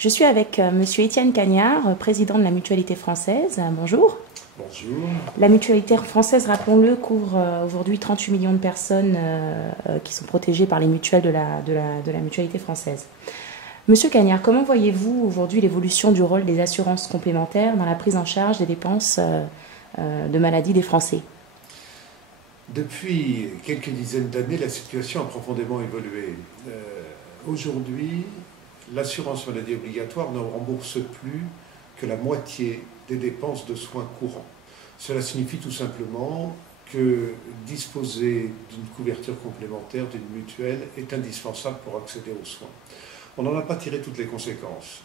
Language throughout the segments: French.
Je suis avec Monsieur Étienne Cagnard, président de la Mutualité Française. Bonjour. Bonjour. La Mutualité Française, rappelons-le, couvre aujourd'hui 38 millions de personnes qui sont protégées par les mutuelles de la Mutualité Française. Monsieur Cagnard, comment voyez-vous aujourd'hui l'évolution du rôle des assurances complémentaires dans la prise en charge des dépenses de maladie des Français? Depuis quelques dizaines d'années, la situation a profondément évolué. Aujourd'hui, l'assurance maladie obligatoire ne rembourse plus que la moitié des dépenses de soins courants. Cela signifie tout simplement que disposer d'une couverture complémentaire, d'une mutuelle, est indispensable pour accéder aux soins. On n'en a pas tiré toutes les conséquences.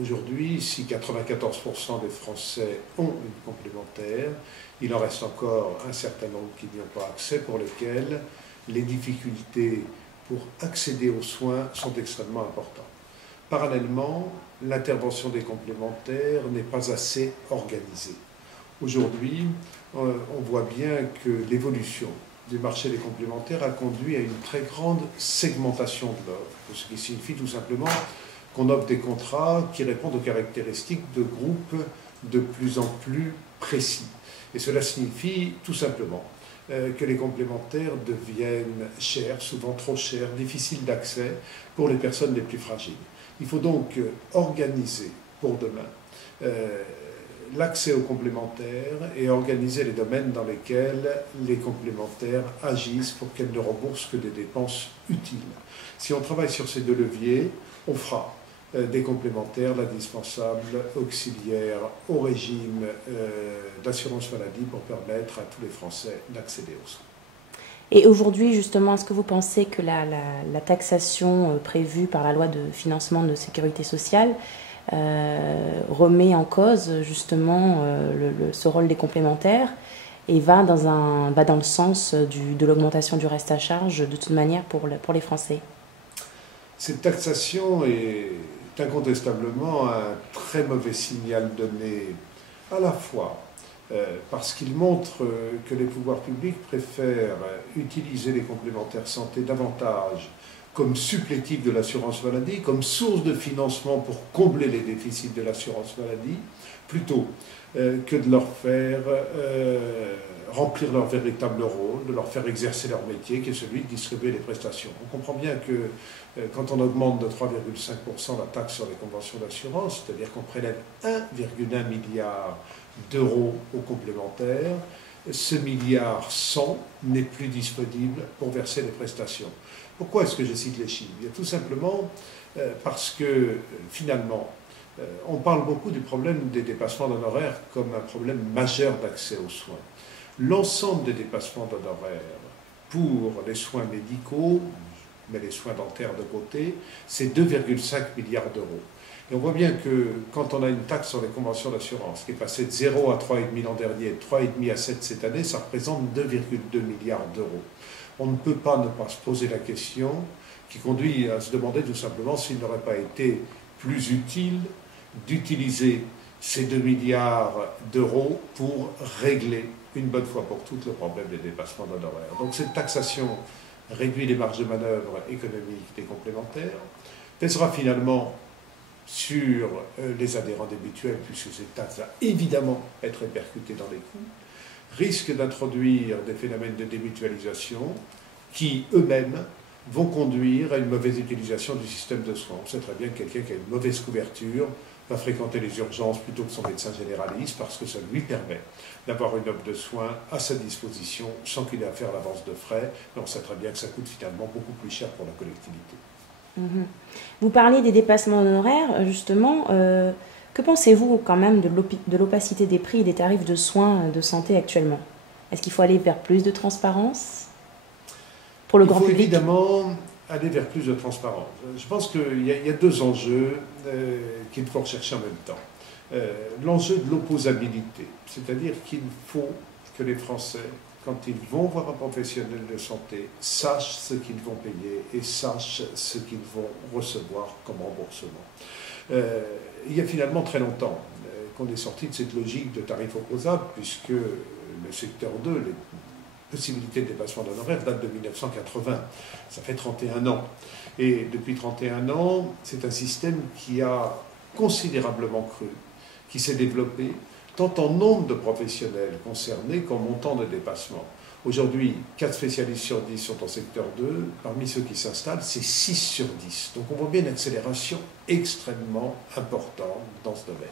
Aujourd'hui, si 94% des Français ont une complémentaire, il en reste encore un certain nombre qui n'y ont pas accès, pour lesquels les difficultés pour accéder aux soins sont extrêmement importantes. Parallèlement, l'intervention des complémentaires n'est pas assez organisée. Aujourd'hui, on voit bien que l'évolution du marché des complémentaires a conduit à une très grande segmentation de l'offre, ce qui signifie tout simplement qu'on offre des contrats qui répondent aux caractéristiques de groupes de plus en plus précis. Et cela signifie tout simplement que les complémentaires deviennent chers, souvent trop chers, difficiles d'accès pour les personnes les plus fragiles. Il faut donc organiser pour demain l'accès aux complémentaires et organiser les domaines dans lesquels les complémentaires agissent pour qu'elles ne remboursent que des dépenses utiles. Si on travaille sur ces deux leviers, on fera des complémentaires l'indispensable auxiliaire au régime d'assurance maladie pour permettre à tous les Français d'accéder aux soins. Et aujourd'hui, justement, est-ce que vous pensez que la taxation prévue par la loi de financement de sécurité sociale remet en cause justement ce rôle des complémentaires et va dans le sens de l'augmentation du reste à charge de toute manière pour les Français? Cette taxation est incontestablement un très mauvais signal donné à la fois parce qu'il montre que les pouvoirs publics préfèrent utiliser les complémentaires santé davantage comme supplétif de l'assurance maladie, comme source de financement pour combler les déficits de l'assurance maladie, plutôt que de leur faire remplir leur véritable rôle, de leur faire exercer leur métier, qui est celui de distribuer les prestations. On comprend bien que quand on augmente de 3,5% la taxe sur les conventions d'assurance, c'est-à-dire qu'on prélève 1,1 milliard d'euros aux complémentaires, ce milliard 100 n'est plus disponible pour verser les prestations. Pourquoi est-ce que je cite les chiffres? Tout simplement parce que finalement, on parle beaucoup du problème des dépassements d'honoraires comme un problème majeur d'accès aux soins. L'ensemble des dépassements d'honoraires pour les soins médicaux, mais les soins dentaires de côté, c'est 2,5 milliards d'euros. Et on voit bien que quand on a une taxe sur les conventions d'assurance qui est passée de 0 à 3,5 l'an dernier, de 3,5 à 7 cette année, ça représente 2,2 milliards d'euros. On ne peut pas ne pas se poser la question qui conduit à se demander tout simplement s'il n'aurait pas été plus utile d'utiliser ces 2 milliards d'euros pour régler une bonne fois pour toutes le problème des dépassements d'honoraires. Donc cette taxation réduit les marges de manœuvre économiques des complémentaires, pèsera finalement sur les adhérents des mutuelles, puisque cette taxe va évidemment être répercutée dans les coûts, risque d'introduire des phénomènes de démutualisation qui, eux-mêmes, vont conduire à une mauvaise utilisation du système de soins. On sait très bien que quelqu'un qui a une mauvaise couverture va fréquenter les urgences plutôt que son médecin généraliste parce que ça lui permet d'avoir une offre de soins à sa disposition sans qu'il ait à faire l'avance de frais. Mais on sait très bien que ça coûte finalement beaucoup plus cher pour la collectivité. Vous parlez des dépassements d'honoraires, justement. Que pensez-vous quand même de l'opacité des prix et des tarifs de soins de santé actuellement? Est-ce qu'il faut aller vers plus de transparence pour le grand public? Il faut évidemment aller vers plus de transparence. Je pense qu'il y a deux enjeux qu'il faut rechercher en même temps. L'enjeu de l'opposabilité, c'est-à-dire qu'il faut que les Français, quand ils vont voir un professionnel de santé, sachent ce qu'ils vont payer et sachent ce qu'ils vont recevoir comme remboursement. Il y a finalement très longtemps qu'on est sorti de cette logique de tarif opposable, puisque le secteur 2, possibilité de dépassement d'honoraires date de 1980. Ça fait 31 ans. Et depuis 31 ans, c'est un système qui a considérablement cru, qui s'est développé, tant en nombre de professionnels concernés qu'en montant de dépassement. Aujourd'hui, 4 spécialistes sur 10 sont en secteur 2. Parmi ceux qui s'installent, c'est 6 sur 10. Donc on voit bien une accélération extrêmement importante dans ce domaine.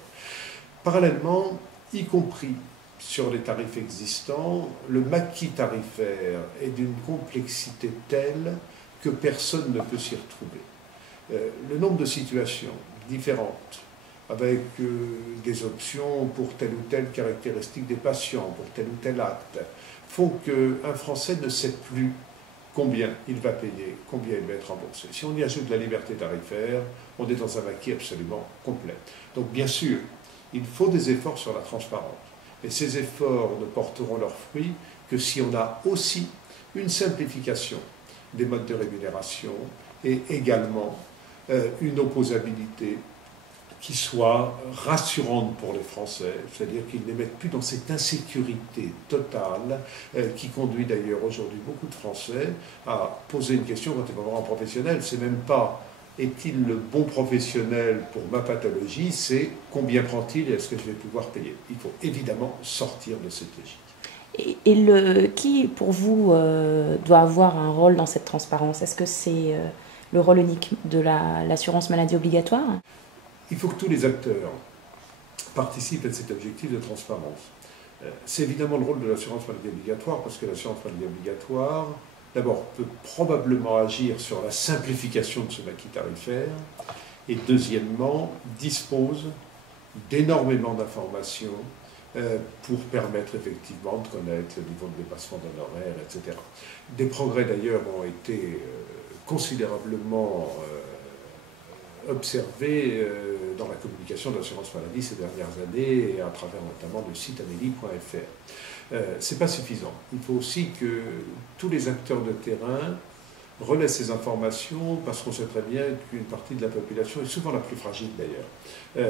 Parallèlement, y compris sur les tarifs existants, le maquis tarifaire est d'une complexité telle que personne ne peut s'y retrouver. Le nombre de situations différentes, avec des options pour telle ou telle caractéristique des patients, pour tel ou tel acte, font qu'un Français ne sait plus combien il va payer, combien il va être remboursé. Si on y ajoute la liberté tarifaire, on est dans un maquis absolument complet. Donc bien sûr, il faut des efforts sur la transparence. Et ces efforts ne porteront leurs fruits que si on a aussi une simplification des modes de rémunération et également une opposabilité qui soit rassurante pour les Français, c'est-à-dire qu'ils ne mettent plus dans cette insécurité totale qui conduit d'ailleurs aujourd'hui beaucoup de Français à poser une question quand ils vont voir un professionnel. C'est même pas est-il le bon professionnel pour ma pathologie, c'est combien prend-il et est-ce que je vais pouvoir payer. Il faut évidemment sortir de cette logique. Et qui, pour vous, doit avoir un rôle dans cette transparence? Est-ce que c'est le rôle unique de l'assurance maladie obligatoire? Il faut que tous les acteurs participent à cet objectif de transparence. C'est évidemment le rôle de l'assurance maladie obligatoire, parce que l'assurance maladie obligatoire, d'abord, peut probablement agir sur la simplification de ce maquis tarifaire, et deuxièmement, dispose d'énormément d'informations pour permettre effectivement de connaître le niveau de dépassement d'honoraires, etc. Des progrès d'ailleurs ont été considérablement observé dans la communication de l'assurance maladie ces dernières années, et à travers notamment le site amélie.fr. Ce n'est pas suffisant. Il faut aussi que tous les acteurs de terrain relaient ces informations, parce qu'on sait très bien qu'une partie de la population, et souvent la plus fragile d'ailleurs,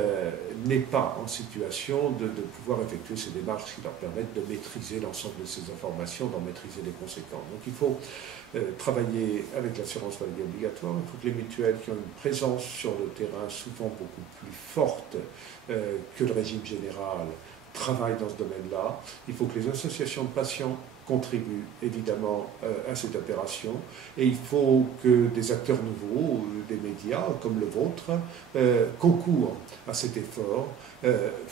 n'est pas en situation de pouvoir effectuer ces démarches qui leur permettent de maîtriser l'ensemble de ces informations, d'en maîtriser les conséquences. Donc il faut travailler avec l'assurance maladie obligatoire. Il faut que les mutuelles qui ont une présence sur le terrain souvent beaucoup plus forte que le régime général travaillent dans ce domaine-là. Il faut que les associations de patients contribuent évidemment à cette opération, et il faut que des acteurs nouveaux, des médias comme le vôtre, concourent à cet effort,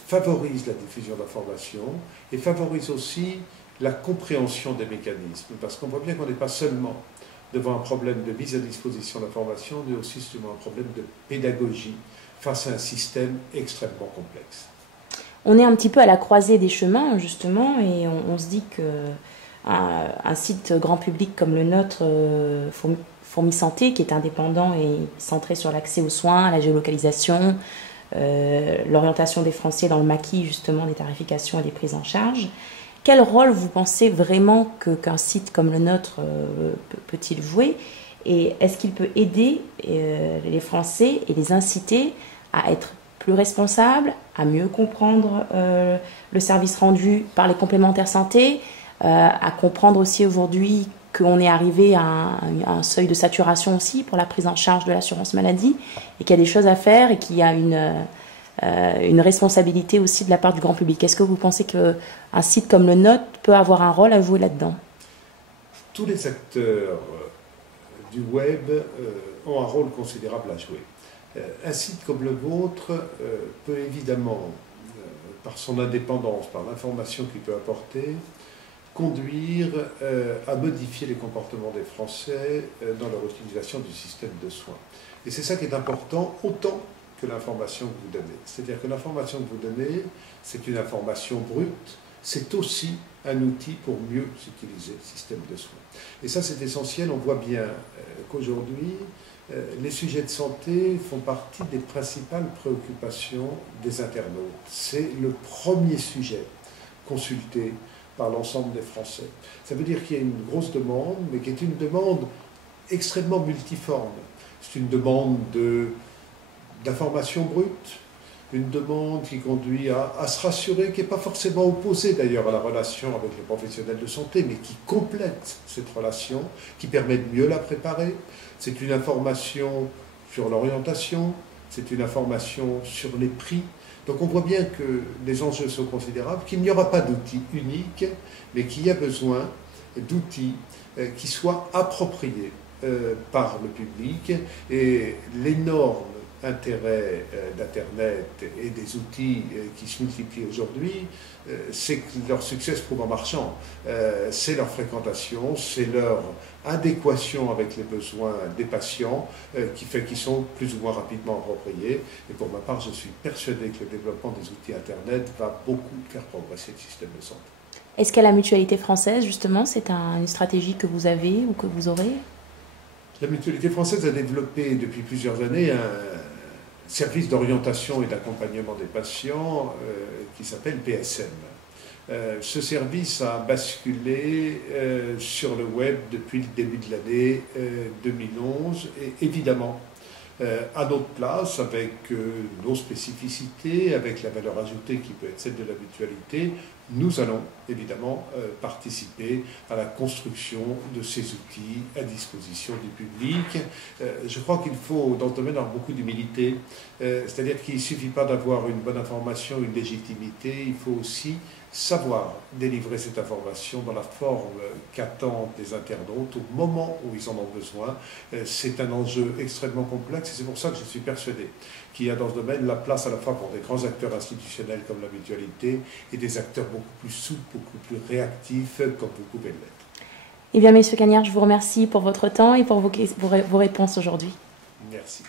favorisent la diffusion d'informations et favorisent aussi la compréhension des mécanismes, parce qu'on voit bien qu'on n'est pas seulement devant un problème de mise à disposition d'informations, mais aussi devant un problème de pédagogie face à un système extrêmement complexe. On est un petit peu à la croisée des chemins, justement, et on se dit que un site grand public comme le nôtre, Fourmi Santé, qui est indépendant et centré sur l'accès aux soins, la géolocalisation, l'orientation des Français dans le maquis, justement, des tarifications et des prises en charge. Quel rôle vous pensez vraiment qu'un site comme le nôtre peut-il jouer? Et est-ce qu'il peut aider les Français et les inciter à être plus responsables, à mieux comprendre le service rendu par les complémentaires santé, à comprendre aussi aujourd'hui qu'on est arrivé à un seuil de saturation aussi pour la prise en charge de l'assurance maladie, et qu'il y a des choses à faire et qu'il y a une responsabilité aussi de la part du grand public. Est-ce que vous pensez qu'un site comme le nôtre peut avoir un rôle à jouer là-dedans? Tous les acteurs du web ont un rôle considérable à jouer. Un site comme le vôtre peut évidemment, par son indépendance, par l'information qu'il peut apporter, conduire à modifier les comportements des Français dans leur utilisation du système de soins. Et c'est ça qui est important, autant que l'information que vous donnez. C'est-à-dire que l'information que vous donnez, c'est une information brute, c'est aussi un outil pour mieux utiliser le système de soins. Et ça, c'est essentiel. On voit bien qu'aujourd'hui, les sujets de santé font partie des principales préoccupations des internautes. C'est le premier sujet consulté par l'ensemble des Français. Ça veut dire qu'il y a une grosse demande, mais qui est une demande extrêmement multiforme. C'est une demande d'information brute, une demande qui conduit à se rassurer, qui n'est pas forcément opposée d'ailleurs à la relation avec les professionnels de santé, mais qui complète cette relation, qui permet de mieux la préparer. C'est une information sur l'orientation, c'est une information sur les prix. Donc on voit bien que les enjeux sont considérables, qu'il n'y aura pas d'outils uniques, mais qu'il y a besoin d'outils qui soient appropriés par le public. Et l'énorme intérêt d'Internet et des outils qui se multiplient aujourd'hui, c'est que leur succès se prouve en marchant. C'est leur fréquentation, c'est leur adéquation avec les besoins des patients qui fait qu'ils sont plus ou moins rapidement appropriés. Et pour ma part, je suis persuadé que le développement des outils Internet va beaucoup faire progresser le système de santé. Est-ce qu'à la Mutualité française, justement, c'est une stratégie que vous avez ou que vous aurez? La Mutualité française a développé depuis plusieurs années un service d'orientation et d'accompagnement des patients qui s'appelle PSM. Ce service a basculé sur le web depuis le début de l'année 2011 et évidemment à notre place, avec nos spécificités, avec la valeur ajoutée qui peut être celle de la mutualité, nous allons évidemment participer à la construction de ces outils à disposition du public. Je crois qu'il faut, dans ce domaine, avoir beaucoup d'humilité, c'est-à-dire qu'il ne suffit pas d'avoir une bonne information, une légitimité, il faut aussi savoir délivrer cette information dans la forme qu'attendent les internautes au moment où ils en ont besoin. C'est un enjeu extrêmement complexe et c'est pour ça que je suis persuadé qu'il y a dans ce domaine la place à la fois pour des grands acteurs institutionnels comme la mutualité et des acteurs beaucoup plus souples, beaucoup plus réactifs comme vous pouvez l'être. Eh bien, Messieurs Cagnard, je vous remercie pour votre temps et pour vos réponses aujourd'hui. Merci.